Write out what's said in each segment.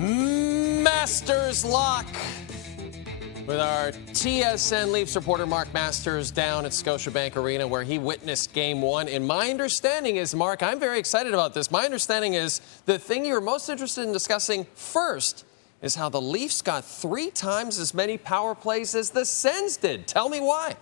Masters lock with our TSN Leafs reporter Mark Masters down at Scotiabank Arena where he witnessed Game 1. And my understanding is, Mark, I'm very excited about this. My understanding is the thing you're most interested in discussing first is how the Leafs got 3 times as many power plays as the Sens did. Tell me why.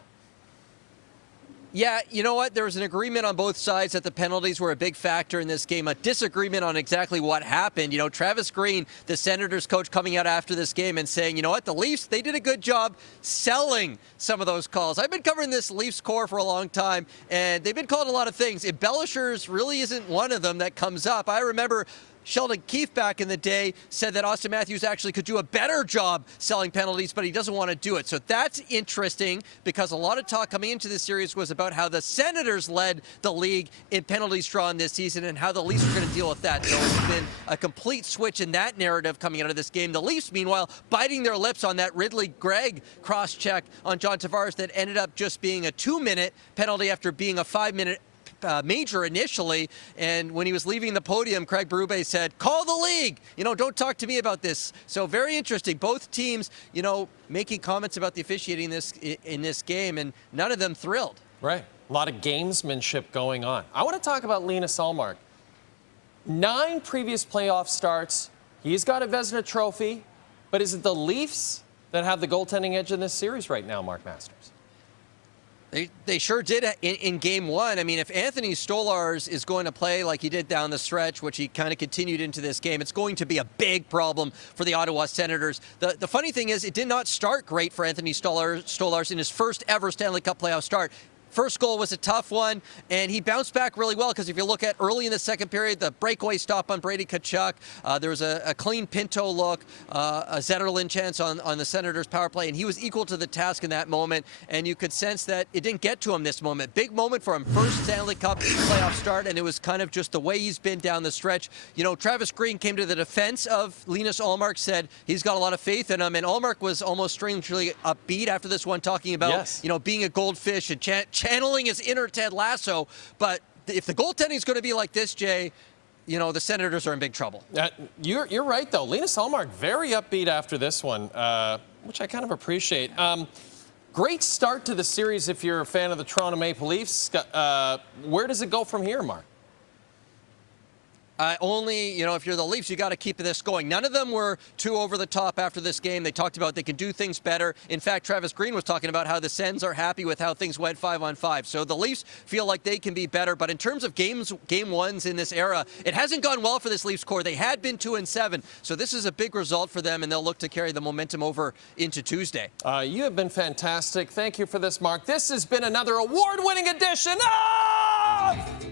Yeah, you know what? There was an agreement on both sides that the penalties were a big factor in this game, a disagreement on exactly what happened. You know, Travis Green, the Senators coach, coming out after this game and saying, you know what, the Leafs, they did a good job selling some of those calls. I've been covering this Leafs core for a long time, and they've been called a lot of things. Embellishers really isn't one of them that comes up. I remember Sheldon Keefe back in the day said that Austin Matthews actually could do a better job selling penalties, but he doesn't want to do it. So that's interesting because a lot of talk coming into this series was about how the Senators led the league in penalties drawn this season and how the Leafs are going to deal with that. So it's been a complete switch in that narrative coming out of this game. The Leafs, meanwhile, biting their lips on that Ridley-Gregg cross-check on John Tavares that ended up just being a 2-minute penalty after being a 5-minute major initially. And when he was leaving the podium, Craig Berube said, call the league, you know, don't talk to me about this. So very interesting. Both teams, you know, making comments about the officiating in this game, and none of them thrilled. Right. A lot of gamesmanship going on. I want to talk about Linus Ullmark. 9 previous playoff starts. He's got a Vezina trophy. But is it the Leafs that have the goaltending edge in this series right now, Mark Masters? They sure did in Game 1. I mean, if Anthony Stolarz is going to play like he did down the stretch, which he kind of continued into this game, it's going to be a big problem for the Ottawa Senators. The funny thing is, it did not start great for Anthony Stolarz in his first ever Stanley Cup playoff start. First goal was a tough one, and he bounced back really well because if you look at early in the second period, the breakaway stop on Brady Tkachuk, there was a clean Pinto look, a Zetterlund chance on the Senators' power play, and he was equal to the task in that moment, and you could sense that it didn't get to him this moment. Big moment for him, first Stanley Cup playoff start, and it was kind of just the way he's been down the stretch. You know, Travis Green came to the defense of Linus Ullmark, said he's got a lot of faith in him, and Ullmark was almost strangely upbeat after this one, talking about, you know, being a goldfish and channeling his inner Ted Lasso. But if the goaltending is going to be like this, Jay, you know, the Senators are in big trouble. You're right, though. Linus Ullmark, very upbeat after this one, which I kind of appreciate. Great start to the series if you're a fan of the Toronto Maple Leafs. Where does it go from here, Mark? Only, you know, if you're the Leafs, you got to keep this going. None of them were too over the top after this game. They talked about they can do things better. In fact, Travis Green was talking about how the Sens are happy with how things went 5-on-5. So the Leafs feel like they can be better. But in terms of game ones in this era, it hasn't gone well for this Leafs core. They had been 2-7. So this is a big result for them, and they'll look to carry the momentum over into Tuesday. You have been fantastic. Thank you for this, Mark. This has been another award-winning edition of